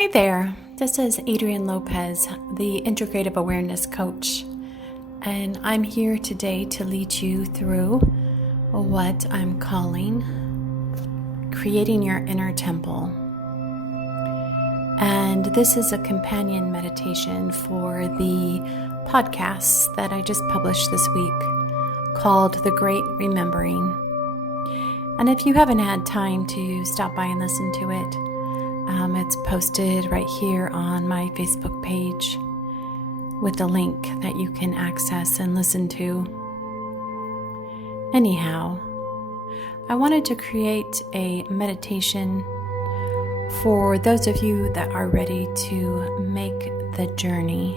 Hi there, this is Adrienne Lopez, the Integrative Awareness Coach, and I'm here today to lead you through what I'm calling Creating Your Inner Temple. And this is a companion meditation for the podcast that I just published this week called The Great Remembering. And if you haven't had time to stop by and listen to it, it's posted right here on my Facebook page with a link that you can access and listen to. Anyhow, I wanted to create a meditation for those of you that are ready to make the journey,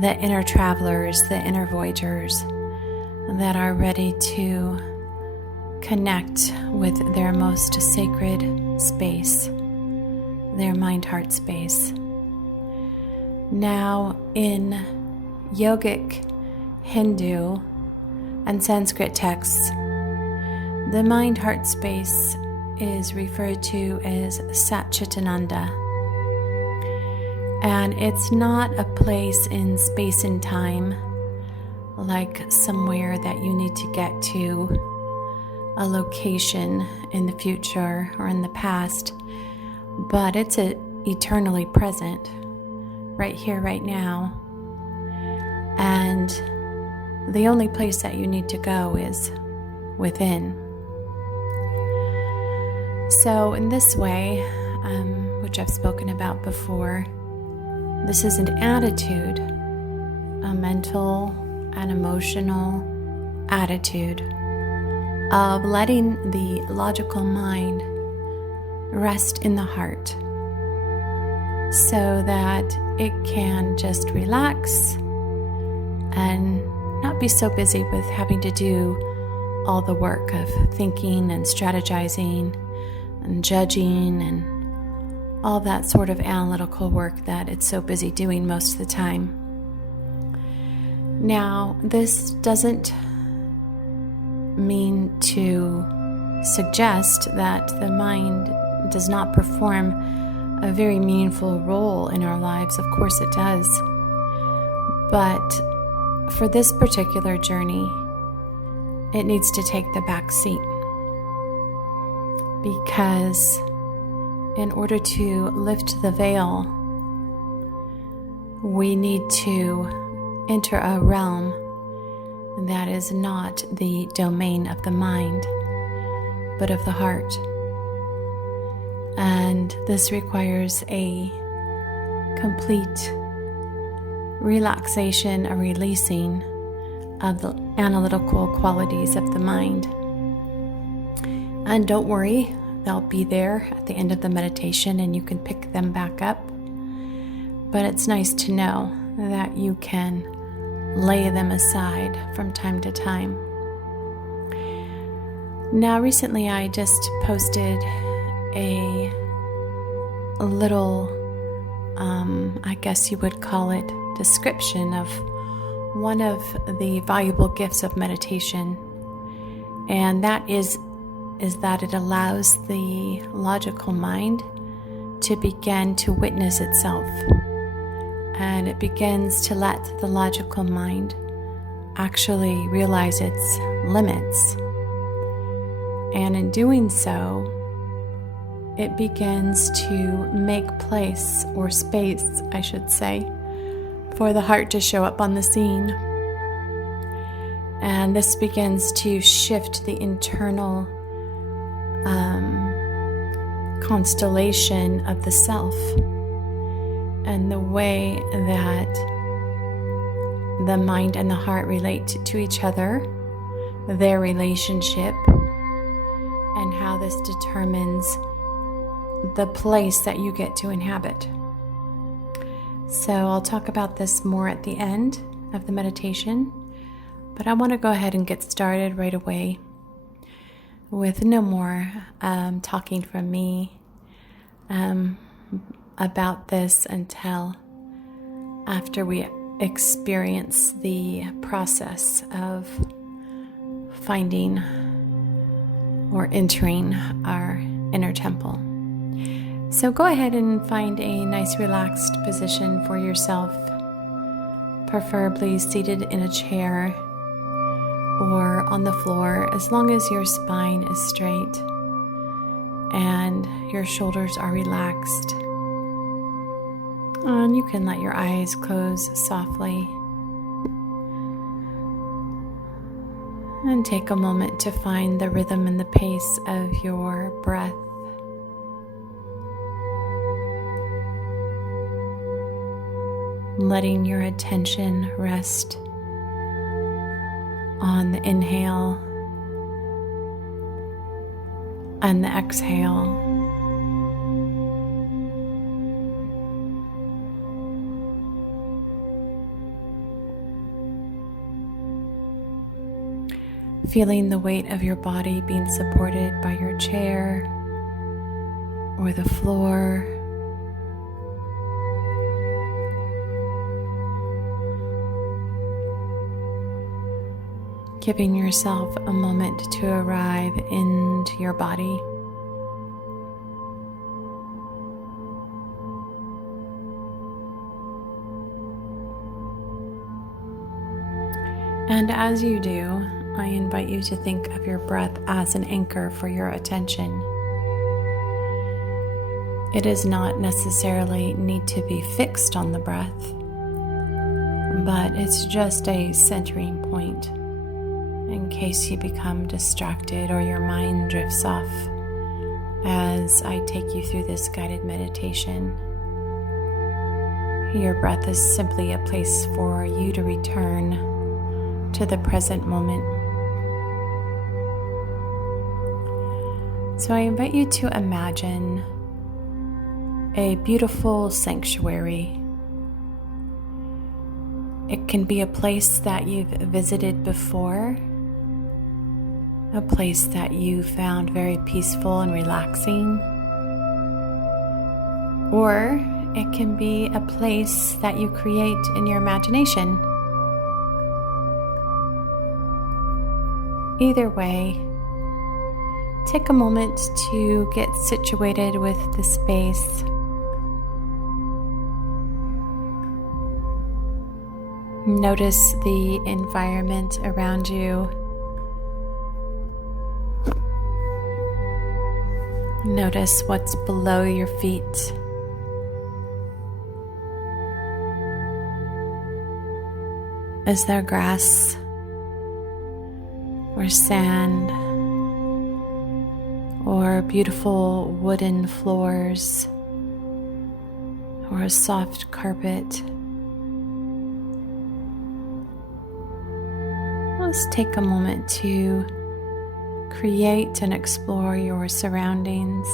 the inner travelers, the inner voyagers that are ready to connect with their most sacred space, their mind-heart space. Now, in yogic, Hindu, and Sanskrit texts, the mind-heart space is referred to as Satchitananda. And it's not a place in space and time, like somewhere that you need to get to, a location in the future or in the past, but it's eternally present, right here, right now. And the only place that you need to go is within. So in this way, which I've spoken about before, this is an attitude, a mental and emotional attitude of letting the logical mind rest in the heart so that it can just relax and not be so busy with having to do all the work of thinking and strategizing and judging and all that sort of analytical work that it's so busy doing most of the time. Now, this doesn't mean to suggest that the mind does not perform a very meaningful role in our lives. Of course it does. But for this particular journey, it needs to take the back seat. Because in order to lift the veil, we need to enter a realm that is not the domain of the mind, but of the heart. And this requires a complete relaxation, a releasing of the analytical qualities of the mind. And don't worry, they'll be there at the end of the meditation and you can pick them back up. But it's nice to know that you can lay them aside from time to time. Now, recently I just posted a little, I guess you would call it, description of one of the valuable gifts of meditation. And that is that it allows the logical mind to begin to witness itself. And it begins to let the logical mind actually realize its limits. And in doing so, it begins to make place, or space, I should say, for the heart to show up on the scene. And this begins to shift the internal constellation of the self and the way that the mind and the heart relate to each other, their relationship, and how this determines the place that you get to inhabit. So I'll talk about this more at the end of the meditation, but I want to go ahead and get started right away with no more talking from me about this until after we experience the process of finding or entering our inner temple. So go ahead and find a nice relaxed position for yourself, preferably seated in a chair or on the floor, as long as your spine is straight and your shoulders are relaxed. And you can let your eyes close softly. And take a moment to find the rhythm and the pace of your breath. Letting your attention rest on the inhale and the exhale. Feeling the weight of your body being supported by your chair or the floor. Giving yourself a moment to arrive into your body. And as you do, I invite you to think of your breath as an anchor for your attention. It does not necessarily need to be fixed on the breath, but it's just a centering point in case you become distracted or your mind drifts off as I take you through this guided meditation. Your breath is simply a place for you to return to the present moment. So I invite you to imagine a beautiful sanctuary. It can be a place that you've visited before, a place that you found very peaceful and relaxing, or it can be a place that you create in your imagination. Either way, take a moment to get situated with the space. Notice the environment around you. Notice what's below your feet. Is there grass or sand or beautiful wooden floors or a soft carpet? Let's take a moment to create and explore your surroundings.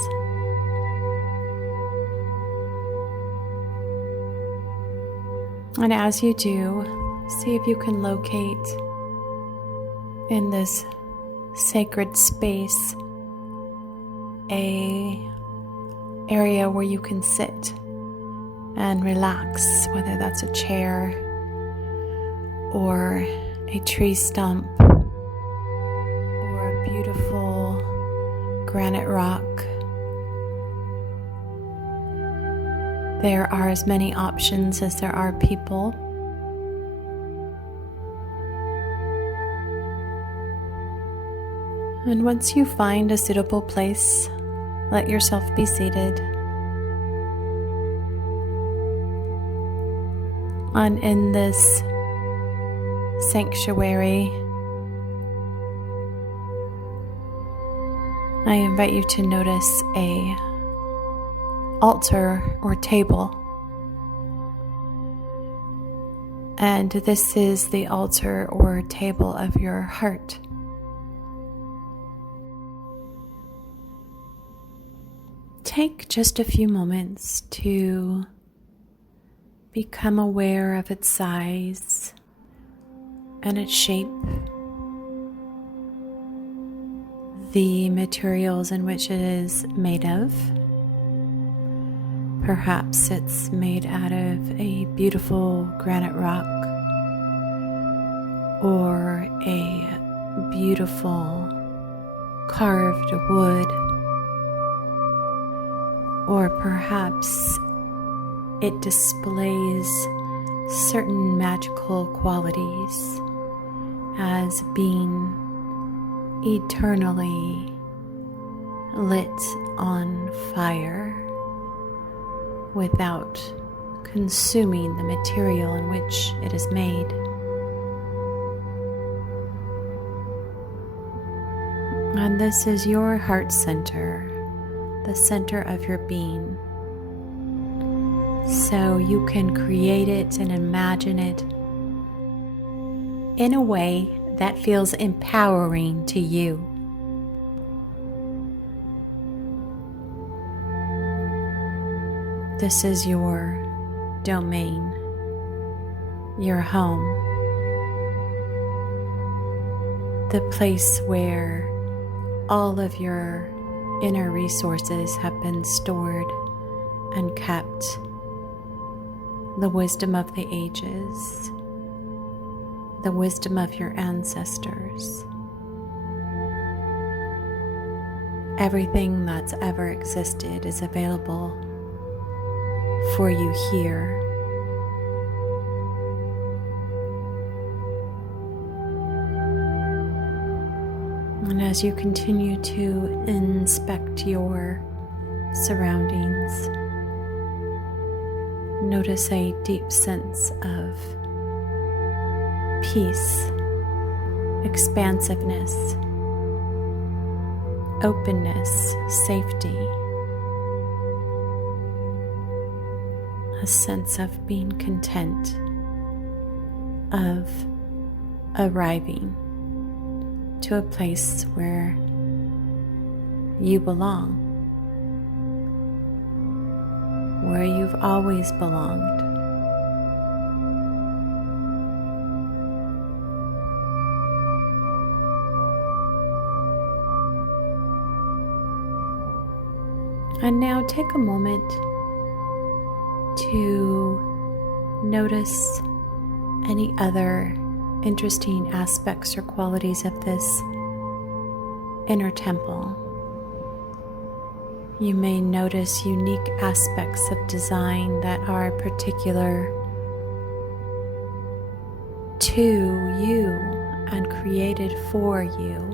And as you do, see if you can locate in this sacred space an area where you can sit and relax, whether that's a chair or a tree stump or a beautiful granite rock. There are as many options as there are people. And once you find a suitable place, let yourself be seated. And in this sanctuary, I invite you to notice an altar or table. And this is the altar or table of your heart. Take just a few moments to become aware of its size and its shape, the materials in which it is made of. Perhaps it's made out of a beautiful granite rock or a beautiful carved wood Or perhaps it displays certain magical qualities as being eternally lit on fire without consuming the material in which it is made. And this is your heart center, the center of your being. So you can create it and imagine it in a way that feels empowering to you. This is your domain, your home, the place where all of your inner resources have been stored and kept, the wisdom of the ages, the wisdom of your ancestors. Everything that's ever existed is available for you here. And as you continue to inspect your surroundings, notice a deep sense of peace, expansiveness, openness, safety, a sense of being content, of arriving to a place where you belong, where you've always belonged. And now take a moment to notice any other interesting aspects or qualities of this inner temple. You may notice unique aspects of design that are particular to you and created for you.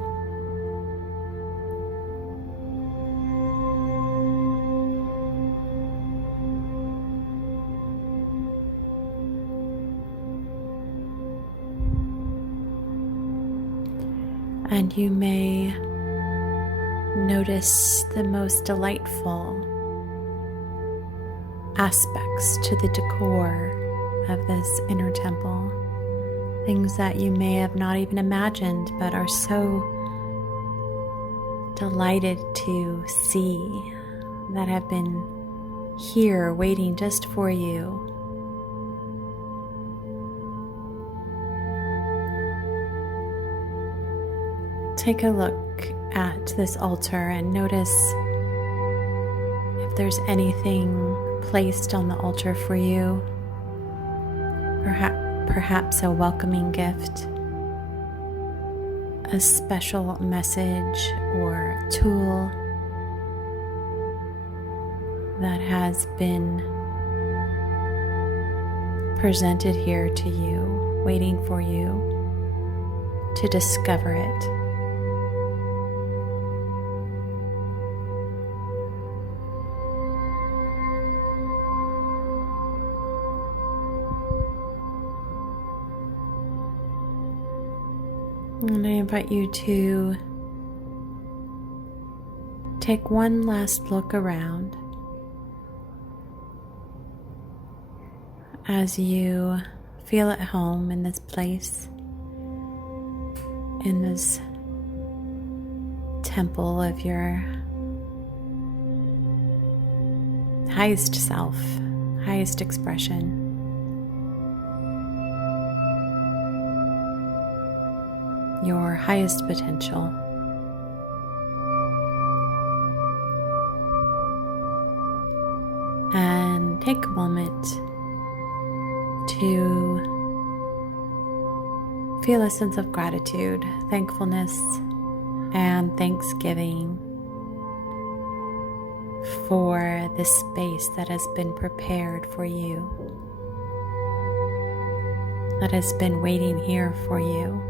And you may notice the most delightful aspects to the decor of this inner temple. Things that you may have not even imagined, but are so delighted to see, that have been here waiting just for you. Take a look at this altar and notice if there's anything placed on the altar for you. Perhaps a welcoming gift, a special message or tool that has been presented here to you, waiting for you to discover it. And I invite you to take one last look around as you feel at home in this place, in this temple of your highest self, highest expression. Your highest potential. And take a moment to feel a sense of gratitude, thankfulness, and thanksgiving for the space that has been prepared for you, that has been waiting here for you,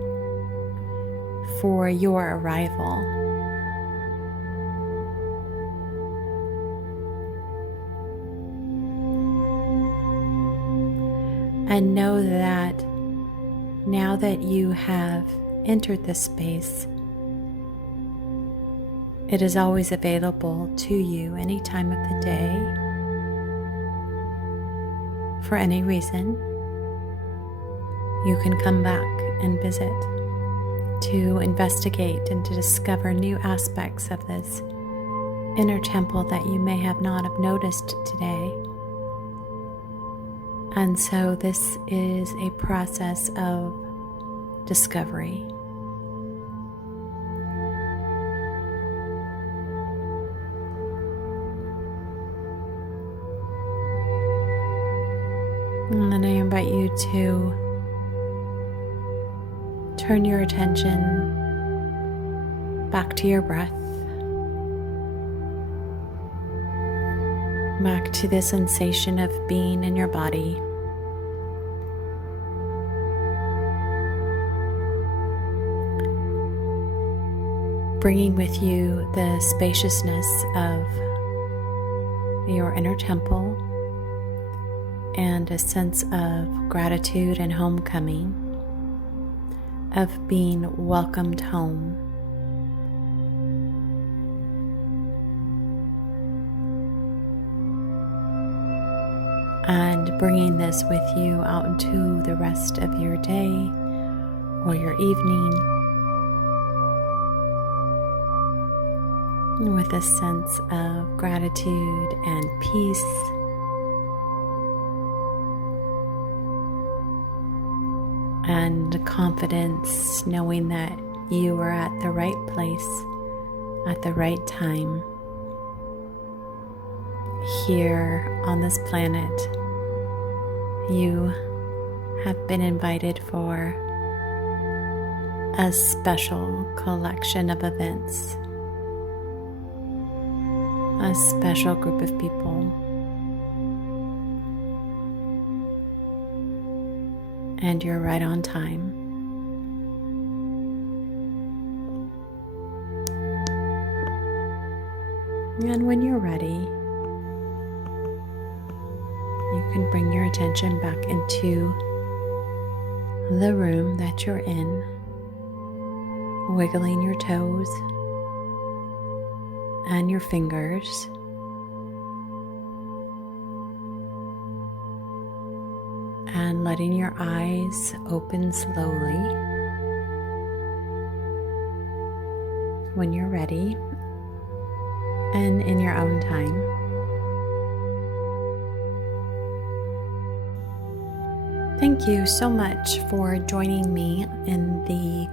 for your arrival. And know that now that you have entered this space, it is always available to you any time of the day, for any reason. You can come back and visit to investigate and to discover new aspects of this inner temple that you may have not have noticed today. And so this is a process of discovery. And then I invite you to turn your attention back to your breath, back to the sensation of being in your body. Bringing with you the spaciousness of your inner temple and a sense of gratitude and homecoming, of being welcomed home. And bringing this with you out into the rest of your day or your evening, with a sense of gratitude and peace. And confidence, knowing that you are at the right place at the right time here on this planet. You have been invited for a special collection of events, a special group of people. And you're right on time. And when you're ready, you can bring your attention back into the room that you're in, wiggling your toes and your fingers. And letting your eyes open slowly. When you're ready and in your own time. Thank you so much for joining me in the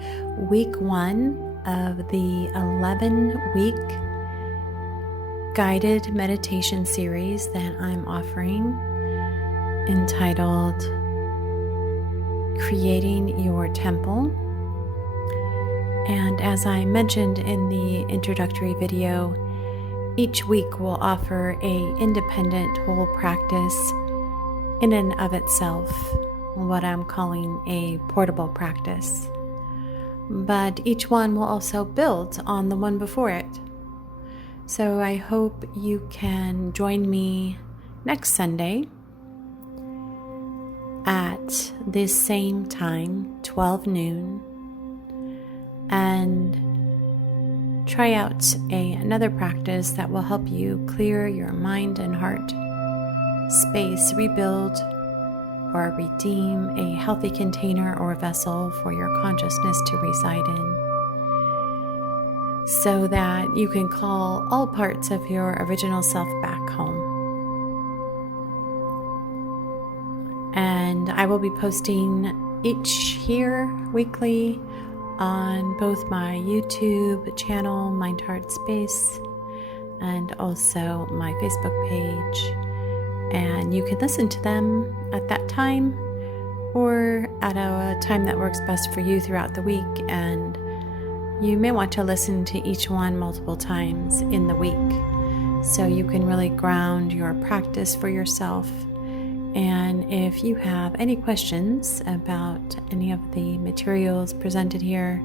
week 1 of the 11-week guided meditation series that I'm offering, entitled Creating Your Temple. And as I mentioned in the introductory video, each week will offer an independent whole practice in and of itself, what I'm calling a portable practice. But each one will also build on the one before it. So I hope you can join me next Sunday at this same time, 12 noon, and try out another practice that will help you clear your mind and heart space, rebuild or redeem a healthy container or vessel for your consciousness to reside in, so that you can call all parts of your original self back home. And I will be posting each here weekly on both my YouTube channel, Mind Heart Space, and also my Facebook page. And you can listen to them at that time or at a time that works best for you throughout the week. And you may want to listen to each one multiple times in the week so you can really ground your practice for yourself. And if you have any questions about any of the materials presented here,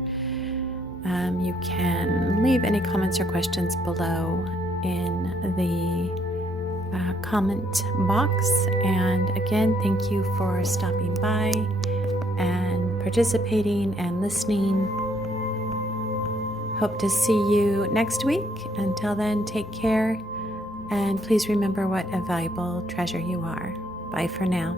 you can leave any comments or questions below in the comment box. And again, thank you for stopping by and participating and listening. Hope to see you next week. Until then, take care, and please remember what a valuable treasure you are. Bye for now.